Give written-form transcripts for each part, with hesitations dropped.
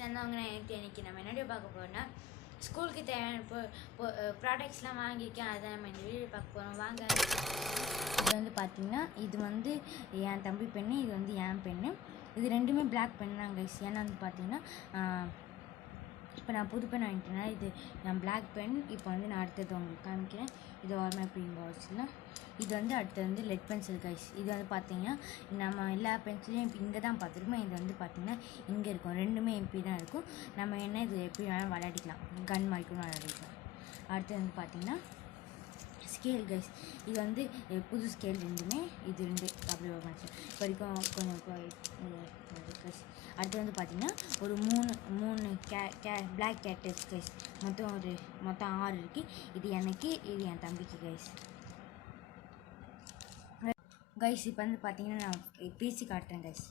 நான் வாங்கினேன். இன்னைக்கு நம்ம என்னடி பார்க்க போறோம்னா ஸ்கூலுக்கு தேவையான ப்ராடக்ட்ஸ்லாம் வாங்கியிருக்கேன். அதை நம்ம இந்த வீடியோ பார்க்க போகிறோம். வாங்க. இது வந்து பார்த்தீங்கன்னா இது வந்து என் தம்பி பெண்ணு, இது வந்து என் பெண்ணு. இது ரெண்டுமே பிளாக் பென் தான் கைஸ். ஏன்னா வந்து பார்த்தீங்கன்னா இப்போ நான் புது பென் வாங்கிட்டேன்னா இது நான் பிளாக் பென். இப்போ வந்து நான் அடுத்தது உங்களுக்கு காமிக்கிறேன். இது ஆர்மா பிரிங் பாக்ஸில் இது வந்து அடுத்து வந்து லெட் பென்சில் கைஸ். இது வந்து பார்த்தீங்கன்னா நம்ம எல்லா பென்சிலையும் இப்போ இங்கே தான் பார்த்துருக்கோம். இது வந்து பார்த்திங்கன்னா இங்கே இருக்கும். ரெண்டுமே எம்பி தான் இருக்கும். நம்ம என்ன இது எப்படி வேணாலும் விளையாடிக்கலாம், கன் மாதிரிக்கும் விளையாடிக்கலாம். அடுத்து வந்து பார்த்திங்கன்னா ஸ்கேல் கைஸ். இது வந்து புது ஸ்கேல் ரெண்டுமே, இது ரெண்டு அப்படி வரைக்கும் கொஞ்சம் கைஸ். அடுத்து வந்து பார்த்திங்கன்னா ஒரு மூணு பிளாக் கேட்டஸ் கைஸ். மொத்தம் 6 இருக்குது. இது எனக்கு, இது என் தம்பிக்கு கைஸ். கைஸ் இப்போ வந்து பார்த்தீங்கன்னா நான் பேசி காட்டுறேன் கைஸ்.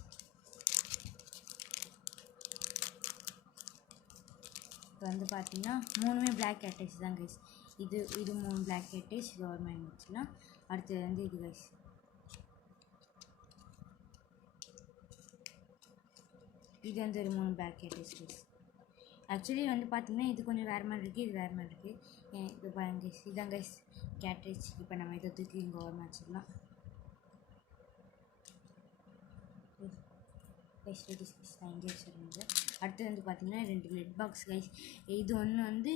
இப்போ வந்து பார்த்தீங்கன்னா 3மே பிளாக் கேட்டஸ் தான் கைஸ். இது 3 பிளாக் கேட்டஸ். இது ஒரு மாதிரி வச்சுலாம். அடுத்தது வந்து இது கைஸ். இது வந்து ஒரு 3 பிளாக் கேட்டஸ் கைஸ். ஆக்சுவலி வந்து பார்த்தீங்கன்னா இது கொஞ்சம் வேறு மாதிரி இருக்குது, இது வேறு மாதிரி இருக்குது. இது பாருங்க கைஸ், இதுதான் கைஸ் கேட்டஸ். இப்போ நம்ம இதை தூக்கி இங்கே ஒரு மாதிரி வச்சுக்கலாம். நான் இங்கே வச்சுருந்தது. அடுத்து வந்து பார்த்தீங்கன்னா 2 லெட் பாக்ஸ் கைஸ். இது ஒன்று வந்து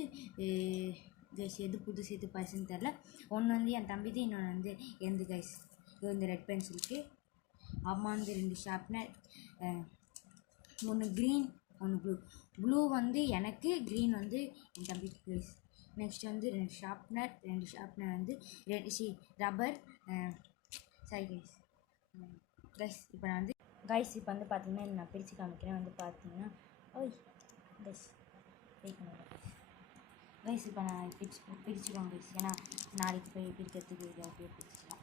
கைஸ் எது புதுசு எது பர்சன் தெரில. ஒன்று வந்து என் தம்பிது, இன்னொன்று வந்து எந்த கைஸ். இது வந்து ரெட் பென்சிலுக்கு. அம்மா வந்து 2 ஷார்ப்னர், ஒன்று க்ரீன் ஒன்று ப்ளூ வந்து எனக்கு, க்ரீன் வந்து என் தம்பிக்கு கைஸ். நெக்ஸ்ட் வந்து 2 ஷார்ப்னர் வந்து ரப்பர். சரி கைஸ். இப்போ நான் வந்து இப்போ வந்து பார்த்தீங்கன்னா நான் பிரித்து காமிக்கிறேன். வந்து பார்த்தீங்கன்னா கைஸ் இப்போ நான் பிரிச்சுக்கோங்க கைஸ். ஏன்னா நாளைக்கு போய் பிரிக்கிறதுக்கு இதை அப்படியே பிரிச்சுக்கலாம்.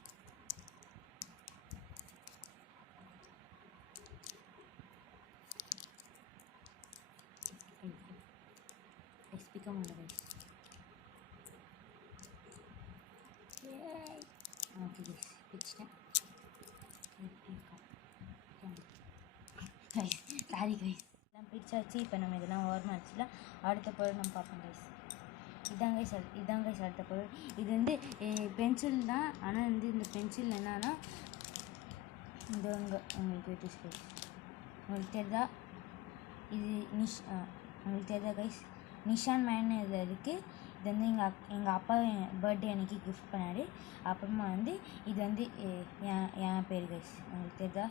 பிரிக்க முடியல கைஸ். ஓகே கைஸ், பிரிச்சிட்டேன். சாரி கைஸ், நான் பிரிச்சாச்சு. இப்போ நம்ம இதெல்லாம் ஓரமாக வச்சுலாம். அடுத்த பொருள் நம்ம பார்ப்போம் கைஸ். இதாங்க கைஸ் அடுத்த பொருள். இது வந்து பென்சில் தான். ஆனால் வந்து இந்த பென்சில் என்னன்னா இந்த உங்களுக்கு உங்களுக்கு தெரியுதா, இது உங்களுக்கு தெரியுதா கைஸ், நிஷான் மேன் இதில் இருக்குது. இது வந்து எங்கள் அப்பா பர்த்டே அன்றைக்கி கிஃப்ட் பண்ணார். அப்புறமா வந்து இது வந்து என் பேர் கைஸ். உங்களுக்கு தெரியுதா,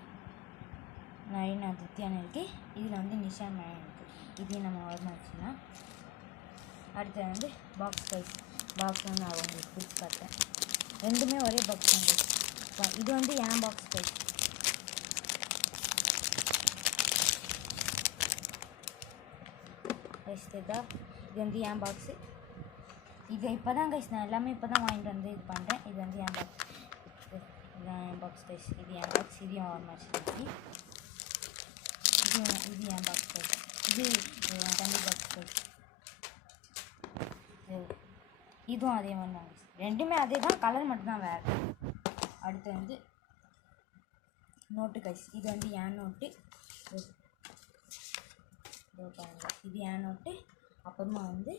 நரீனா திருப்தியான இருக்குது. இதில் வந்து நிஷான் மேன் இருக்குது. இதையும் நம்ம ஓரமாக வச்சுக்கலாம். அடுத்தது வந்து பாக்ஸ் கைஸ். பாக்ஸ் வந்து நான் உங்களுக்கு பிரித்து காட்டுறேன். ரெண்டுமே ஒரே பாக்ஸ் தான் கைஸ். இது வந்து என் பாக்ஸ் கைஸ். தெரியுதா, இது வந்து என் பாக்ஸு. இது இப்போ தான் கைஸ், நான் எல்லாமே இப்போ தான் வாங்கிட்டு வந்து இது பண்ணுறேன். இது வந்து என் பாக்ஸ். இதுதான் என் பாக்ஸ் கைஸ். இது என் பாக்ஸ். இதையும் ஓரமாக வச்சுருக்கேன். இது என் பாக்ஸ் கைஸ். இது என் தம்பி பாக்ஸ் கைஸ். இதுவும் அதே மாதிரி தான் கைஸ். ரெண்டுமே அதே தான், கலர் மட்டும்தான் வேறு. அடுத்து வந்து நோட்டு கைஸ். இது வந்து என் நோட்டு. இது என் நோட்டு. அப்புறமா வந்து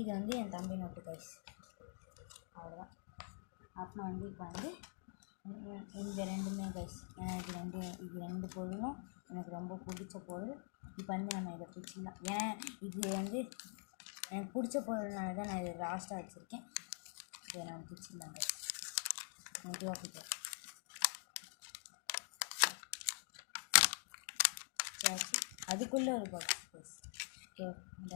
இது வந்து என் தம்பி நோட்டு கைஸ். அவ்வளோதான். அப்புறமா வந்து இப்போ வந்து இந்த ரெண்டுமே கைஸ். ஏன்னா இது ரெண்டு பொருளும் எனக்கு ரொம்ப பிடிச்ச பொருள். இப்போ வந்து நம்ம இதை பிடிச்சிடலாம். ஏன்னா இது வந்து எனக்கு பிடிச்ச பொருள்னால தான் நான் இதை லாஸ்ட்டாக வச்சுருக்கேன். இதை நான் பிடிச்சிடலாம் கைஸ். மெதுவாக பிடிச்சேன். அதுக்குள்ளே ஒரு பாக்ஸ் கைஸ். இந்த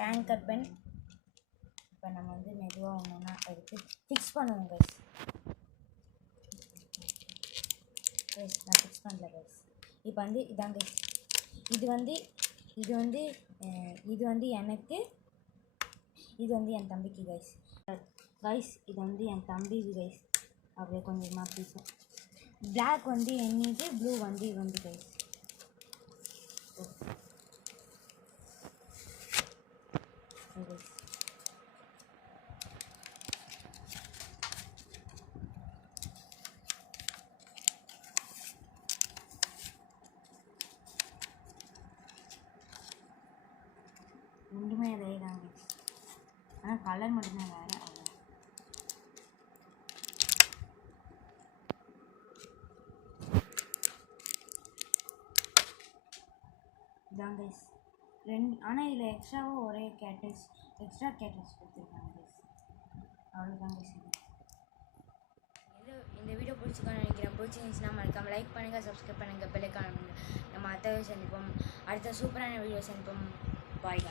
டேங்கர் பென். இப்போ நம்ம வந்து மெதுவாக ஒன்றுனா எடுத்து ஃபிக்ஸ் பண்ணுவோம் கைஸ். நான் ஃபிக்ஸ் பண்ணல கைஸ். இப்போ வந்து இதாங்க கைஸ். இது வந்து எனக்கு, இது வந்து என் தம்பிக்கு கைஸ். இது வந்து என் தம்பிக்கு கைஸ். அப்படியே கொஞ்சமாக பீஸும். பிளாக் வந்து என்னது, ப்ளூ வந்து இது வந்து கைஸ். கலர் மட்டும்தான் வேறு. அவ்வளோ இதான் கைஸ் 2. ஆனால் இதில் எக்ஸ்ட்ராவாக ஒரே எக்ஸ்ட்ரா கேட்டல்ஸ் கொடுத்துருக்காங்க கைஸ். அவ்வளோதான் கைஸ். இந்த வீடியோ பிடிச்சிக்கணும்னு நினைக்கிறேன். பிடிச்சிருந்துச்சுன்னா மறக்காமல் லைக் பண்ணுங்கள், சப்ஸ்கிரைப் பண்ணுங்கள், பெல்லைக்கான நம்ம அடுத்த சந்திப்போம். அடுத்த சூப்பரான வீடியோ சந்திப்போம். பாய்.